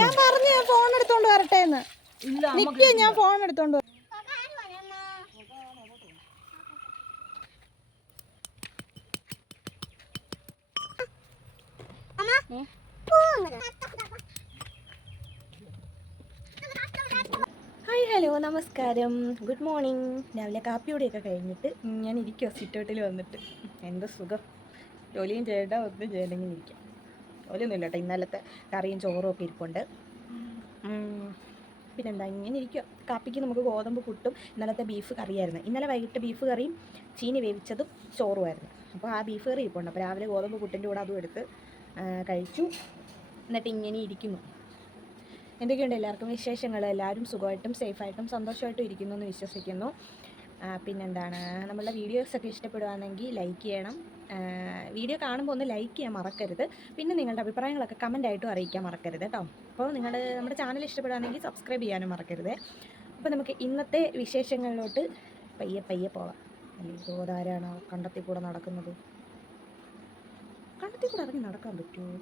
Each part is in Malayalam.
ഞാൻ പറഞ്ഞു ഞാൻ ഫോൺ എടുത്തോണ്ട് വരട്ടെ എന്ന് നിക്ക് ഞാൻ ഫോൺ എടുത്തോണ്ട് വരാം. ഹായ് ഹലോ നമസ്കാരം. ഗുഡ് മോർണിംഗ് രാവിലെ കാപ്പിയോടെയൊക്കെ കഴിഞ്ഞിട്ട് ഞാൻ ഇരിക്കുക സിറ്റൗട്ടിൽ വന്നിട്ട്. എന്ത് സുഖം? ജോലിയും ചെയ്യണ്ട ഒന്നും ചെയ്യണമെങ്കിൽ ഇരിക്കാം ജോലിയൊന്നും ഇല്ല കേട്ടോ ഇന്നലത്തെ കറിയും ചോറും ഒക്കെ ഇരിപ്പുണ്ട്. പിന്നെന്താ ഇങ്ങനെ ഇരിക്കുക കാപ്പിക്ക് നമുക്ക് ഗോതമ്പ് പുട്ടും ഇന്നലത്തെ ബീഫ് കറിയായിരുന്നു. ഇന്നലെ വൈകിട്ട് ബീഫ് കറിയും ചീനി വേവിച്ചതും ചോറുമായിരുന്നു അപ്പോൾ ആ ബീഫ് കറി ഇരിപ്പുണ്ട്. അപ്പോൾ രാവിലെ ഗോതമ്പ് പുട്ടിന്റെ കൂടെ അതും എടുത്ത് കഴിച്ചു. എന്നിട്ട് ഇങ്ങനെ ഇരിക്കുന്നു. എന്തൊക്കെയുണ്ട് എല്ലാവർക്കും വിശേഷങ്ങൾ എല്ലാവരും സുഖമായിട്ടും സേഫായിട്ടും സന്തോഷമായിട്ടും ഇരിക്കുന്നു എന്ന് വിശ്വസിക്കുന്നു. പിന്നെന്താണ്? നമ്മളുടെ വീഡിയോസൊക്കെ ഇഷ്ടപ്പെടുകയാണെങ്കിൽ ലൈക്ക് ചെയ്യണം. വീഡിയോ കാണുമ്പോൾ ഒന്ന് ലൈക്ക് ചെയ്യാൻ മറക്കരുത്. പിന്നെ നിങ്ങളുടെ അഭിപ്രായങ്ങളൊക്കെ കമന്റ് ആയിട്ടും അറിയിക്കാൻ മറക്കരുത് കേട്ടോ അപ്പോൾ നിങ്ങളുടെ നമ്മുടെ ചാനൽ ഇഷ്ടപ്പെടുകയാണെങ്കിൽ സബ്സ്ക്രൈബ് ചെയ്യാനും മറക്കരുത്. അപ്പോൾ നമുക്ക് ഇന്നത്തെ വിശേഷങ്ങളിലോട്ട് പയ്യെ പയ്യെ പോവാം. അല്ലെങ്കിൽ ഗോതാരാണോ കണ്ടത്തിൽ കൂടെ നടക്കുന്നത്? കണ്ടത്തിൽ കൂടെ ഇറങ്ങി നടക്കാൻ പറ്റുമോ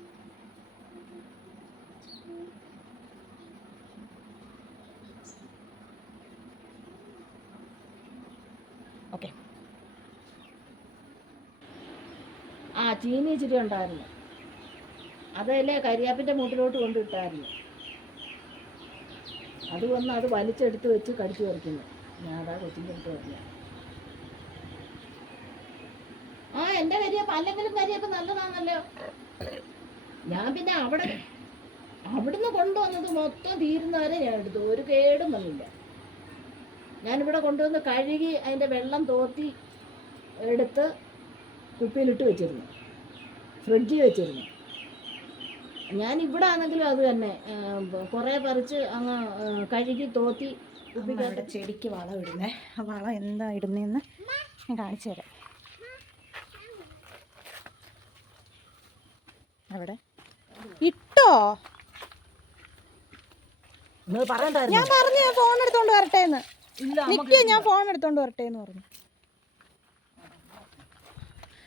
ഓക്കെ ആ ചീനി ഇച്ചിരി ഉണ്ടായിരുന്നു. അതല്ലേ കരിയാപ്പിന്റെ മൂട്ടിലോട്ട് കൊണ്ടിട്ടായിരുന്നു അത് വന്ന് അത് വലിച്ചെടുത്ത് വെച്ച് കടിച്ചു പറിക്കുന്നു. ഞാൻ അതാ കൊച്ചിന്റെ അടുത്ത് പറഞ്ഞു. ആ എന്റെ കരിയപ്പ അല്ലെങ്കിലും കരിയപ്പ നല്ലതാണല്ലോ. ഞാൻ പിന്നെ അവിടെ അവിടുന്ന് കൊണ്ടുവന്നത് മൊത്തം തീരുന്നവരെ ഞാൻ എടുത്തു. ഒരു കേടും വന്നില്ല. ഞാനിവിടെ കൊണ്ടുവന്ന് കഴുകി അതിന്റെ വെള്ളം തോത്തി എടുത്ത് കുപ്പിയിലിട്ട് വെച്ചിരുന്നു. ഫ്രിഡ്ജിൽ വെച്ചിരുന്നു. ഞാൻ ഇവിടെ ആണെങ്കിലും അത് തന്നെ കുറേ പറിച്ച് അങ്ങ് കഴുകി തോത്തി അവിടെ ചെടിക്ക് വളം ഇടുന്നേ. ആ വളം എന്താ ഇടുന്നതെന്ന് ഞാൻ കാണിച്ചു തരാം. അവിടെ. ഇട്ടോ? ഞാൻ പറഞ്ഞു ഞാൻ ഫോൺ എടുത്തോണ്ട് വരട്ടെ എന്ന് നിക്ക് ഞാൻ ഫോൺ എടുത്തോണ്ട് വരട്ടെ എന്ന് പറഞ്ഞു.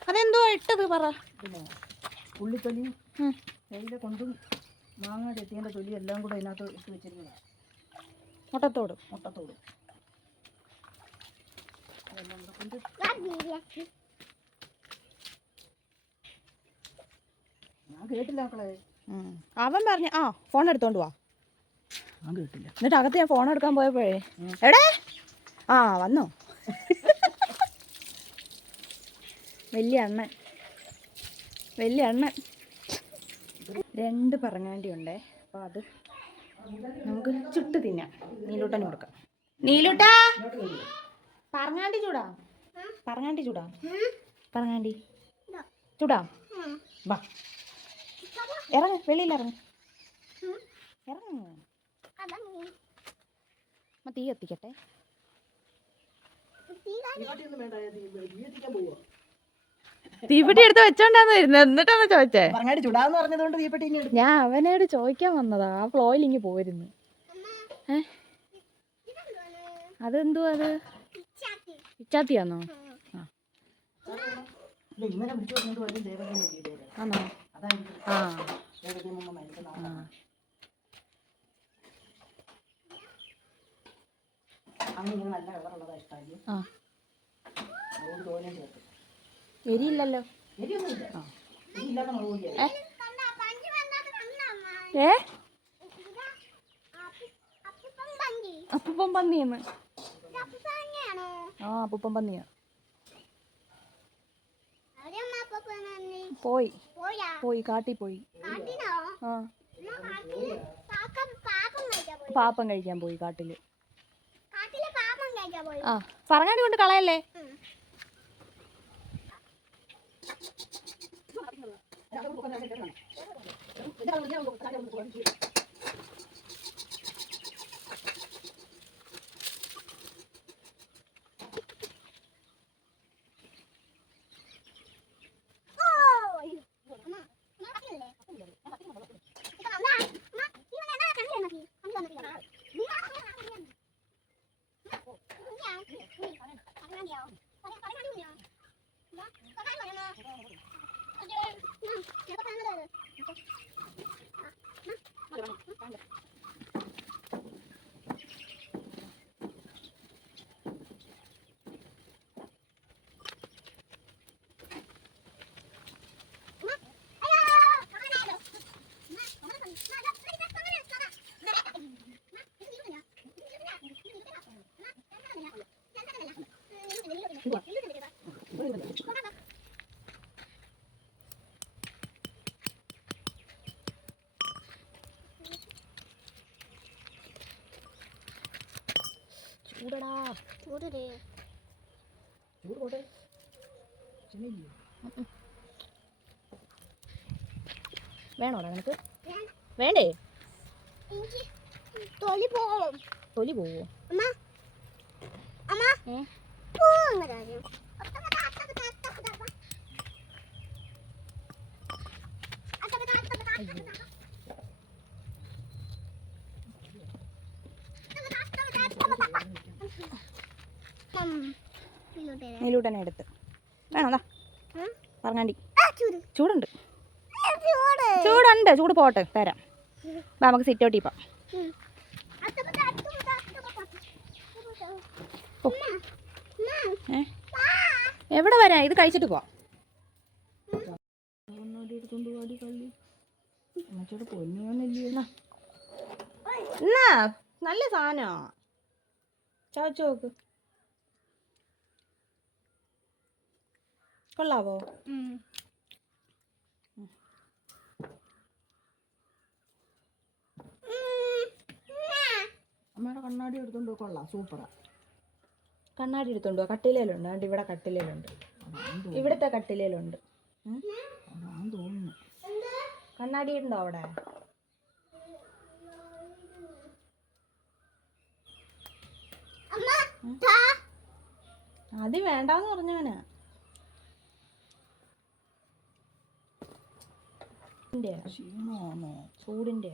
അതെന്തോ ഇട്ടത് പറ. ഉള്ളിത്തൊലി ഉം. തേയില കൊണ്ടും മാങ്ങ ചെത്തിയന്റെ തൊലി എല്ലാം കൂടെ അതിനകത്ത് ഇട്ട് വെച്ചിരിക്കുന്നതാണ് മുട്ടത്തോട്. മുട്ടത്തോട്. അതെല്ലാം കൂടെ കൊണ്ട് ഞാൻ കേട്ടില്ല മക്കളെ. അവൻ പറഞ്ഞു ആ ഫോൺ എടുത്തോണ്ട് വാ. ഞാൻ കേട്ടില്ല. എന്നിട്ട് അകത്ത് ഞാൻ ഫോൺ എടുക്കാൻ പോയപ്പോഴേ എടേ! ആ വന്നോ. വലിയ അണ്ണൻ വലിയ എണ്ണ. രണ്ട് പറങ്ങാണ്ടി ഉണ്ടേ അപ്പോൾ അത് നമുക്ക് ചുട്ട് തിന്നാം. നീലൂട്ടന് കൊടുക്കാം. നീലൂട്ട? പറങ്ങാണ്ടി ചൂടാം. പറങ്ങാണ്ടി ചൂടാം. പറങ്ങാണ്ടി ചൂടാം. വാ. ഇറങ്ങ് വെളിയിൽ ഇറങ്ങ്. ഇറങ്ങ്. തീ കത്തിക്കട്ടെ. തീ കത്തിക്കാൻ പോവുക തീപ്പെട്ടി എടുത്ത് വെച്ചോണ്ടാന്ന് വരുന്നത് എന്നിട്ടാണ് ചോദിച്ചേ? പറഞ്ഞാടി ചുടാന്ന് പറഞ്ഞതുകൊണ്ട് തീപ്പെട്ടി ഇങ്ങനെ എടുത്തു. ഞാൻ അവനോട് ചോദിക്കാൻ വന്നതാ. ആ ഫ്ലോയിൽ ഇങ്ങ് പോയിരുന്നു ഏ? അതെന്തുവാ അത്? ഇച്ചാത്തിയാന്നോ? ഇന്നലെ പറഞ്ഞിട്ട് വരും വീടുകാരെ ആണോ അതായിരിക്കും. ആ. ദേവതയും മുമ്പ് മരിക്കുന്ന ആ. അങ്ങനെ ഇങ്ങനെ നല്ല കളറുള്ളതാ ഇഷ്ടമായി ആ. തോനെ ചേർത്ത്. എരിയില്ലല്ലോ. ഏ? അപ്പൂപ്പൻ പന്നിയെന്ന്. ആ അപ്പൂപ്പൻ പന്നിയാ. പോയി. പോയി കാട്ടി പോയി. ആ. പാപ്പം കഴിക്കാൻ പോയി കാട്ടിൽ. ആ പറങ്ങാടി കൊണ്ട് കളയല്ലേ? 然后如果困难再折腾。你再问我，你再问我，我是谁？ചൂടടാ ചൂട് പോട്ടെ വേണോടാ നിനക്ക് വേണ്ടേ? തൊലി പോവും. തൊലി പോവോ? അമ്മ. അമ്മ. നീലൂട്ടനെ എടുത്ത്. വേണോ പറഞ്ഞാണ്ടി. ചൂട്. ചൂടുണ്ട്. ചൂട്. ചൂടുണ്ട്. ചൂട് പോട്ടെ തരാം. നമുക്ക് സിറ്റ് ഔട്ട് ഇപ്പം. എവിടെ വരാം? ഇത് കഴിച്ചിട്ട് പോവാം. നല്ല സാധനോ ചവച്ച് നോക്ക്. കൊള്ളാവോ? അമ്മയുടെ കണ്ണാടി എടുത്തോണ്ട് കൊള്ളാം. സൂപ്പറാ. കണ്ണാടി എടുത്തോണ്ട് കട്ടിലേലുണ്ട്. അതുകൊണ്ട് ഇവിടെ കട്ടിലേലുണ്ട്. ഇവിടുത്തെ കട്ടിലേലുണ്ട്. കണ്ണാടി ഉണ്ടോ അവിടെ? അത് വേണ്ടാന്ന് പറഞ്ഞവനാ. ക്ഷീണമാണോ ചൂടിന്റെ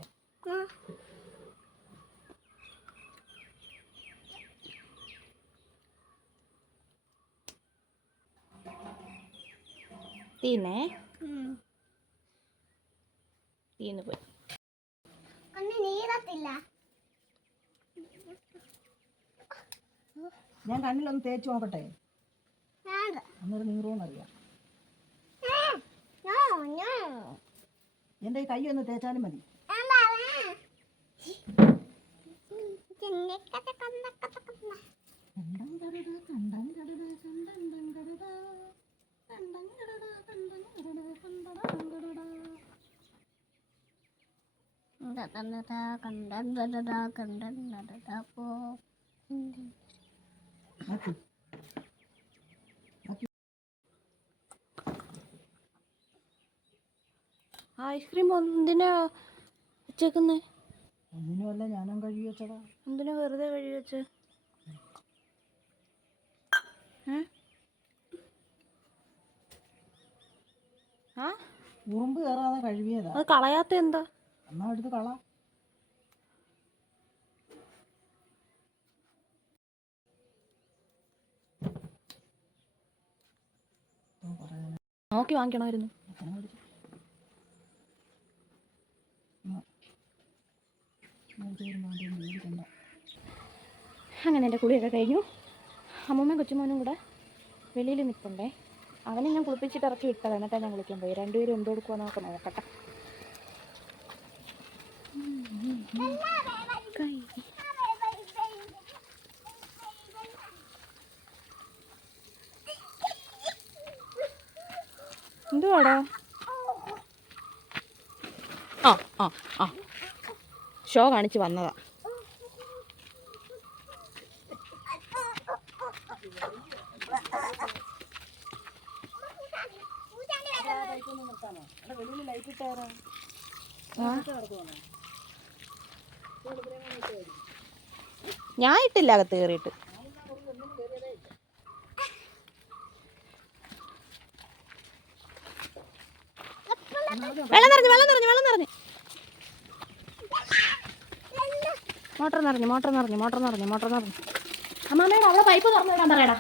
തീന്നേ. തീന്ന് പോയി. ഞാൻ കണ്ണിലൊന്ന് തേച്ച് നോക്കട്ടെ? അന്നൊരു നീറോന്നറിയാം. എന്റെ ഈ കൈ ഒന്ന് തേച്ചാലും മതി. കണ്ടം കണ്ടം കണ്ടം. കണ്ടം കടട, കണ്ടം കടട, കണ്ടടം കടട. നോക്ക്. ഐസ്ക്രീം എന്തിനാ വെച്ചേക്കുന്നേ? ഒന്നിനുമല്ല ഞാനും കഴുകി വെച്ചടാ എന്തിനാ വെറുതെ കഴുകി വെച്ച്? ഉറുമ്പ് കയറാതെ കഴുകിയതാ. അത് കളയാത്ത എന്താ? എന്നാ എടുത്ത് കള. നോക്കി വാങ്ങിക്കണമായിരുന്നു. അങ്ങനെ എന്റെ കുളിയൊക്കെ കഴിഞ്ഞു. അമ്മൂമ്മയും കൊച്ചുമോനും കൂടെ വെളിയിൽ നിൽപ്പുണ്ടേ. അവനെ ഞാൻ കുളിപ്പിച്ചിട്ട് ഇറക്കി വിട്ടത് എന്നിട്ടാണ് ഞാൻ കുളിക്കാൻ പോയി രണ്ടുപേരും എന്ത് കൊടുക്കുമോ നമുക്ക് നോക്കട്ടെ. എന്തുവാടാ? ആ ആ ആ. ഷോ കാണിച്ച് വന്നതാ. ഞാൻ ഇട്ടില്ല അകത്ത് കയറിയിട്ട് വെള്ളം നിറഞ്ഞു വെള്ളം നിറഞ്ഞു വെള്ളം നിറഞ്ഞു. മോട്ടർ നിറഞ്ഞു മോട്ടർ നിറഞ്ഞു മോട്ടർ നിറഞ്ഞു മോട്ടർ നിറഞ്ഞു. അമ്മാമ്മയുടെ അവിടെ പൈപ്പ് തുറന്നു വിടാൻ പറയടാ.